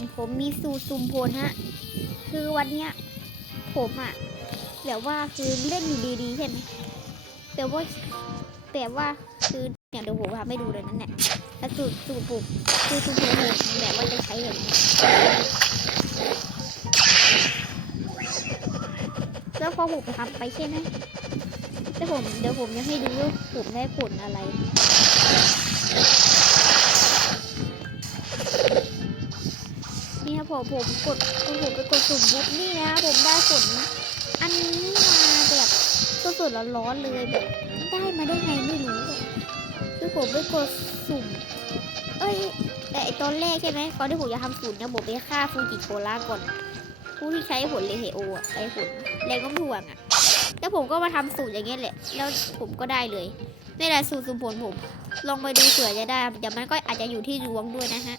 ล ผมมีสูตรสุ่มผลฮะ คือวันเนี้ยผมอะแบบว่าคือเล่นอยู่ดีๆใช่ไหมแต่ว่าแต่ว่าคือเนี่ยเดี๋ยวผมทำให้ดูเลยนั่นแหละแล้วสูตรสูตรผมคือสูตรผมผมแบบว่าจะใช้แบบนี้แล้วพอผมทำไปใช่ไหมแล้วผมเดี๋ยวผมจะให้ดูว่าผมได้ผลอะไร นี่ครับผมผมกดผมผมไปกดสุ่มปุ๊บนี่นะผมได้ผลอันนี้มาแบบสดๆร้อนๆเลยแบบได้มาได้ไงไม่รู้คือผมไปกดสุ่ม เอ้ยแต่ตอนแรกใช่ไหมตอนที่ผมจะทำสูตรเนี่ยผมไปฆ่าฟูจิโคล่าก่อน ผู้ที่ใช้ผลเลเฮโออะไอผลแรงโน้มถ่วงอะแล้วผมก็มาทำสูตรอย่างเงี้ยแหละ แล้วผมก็ได้เลยนี่แหละสูตรสุ่มผลผม ลองไปดูเผื่อจะได้เดี๋ยวมันก็อาจจะอยู่ที่ดวงด้วยนะฮะ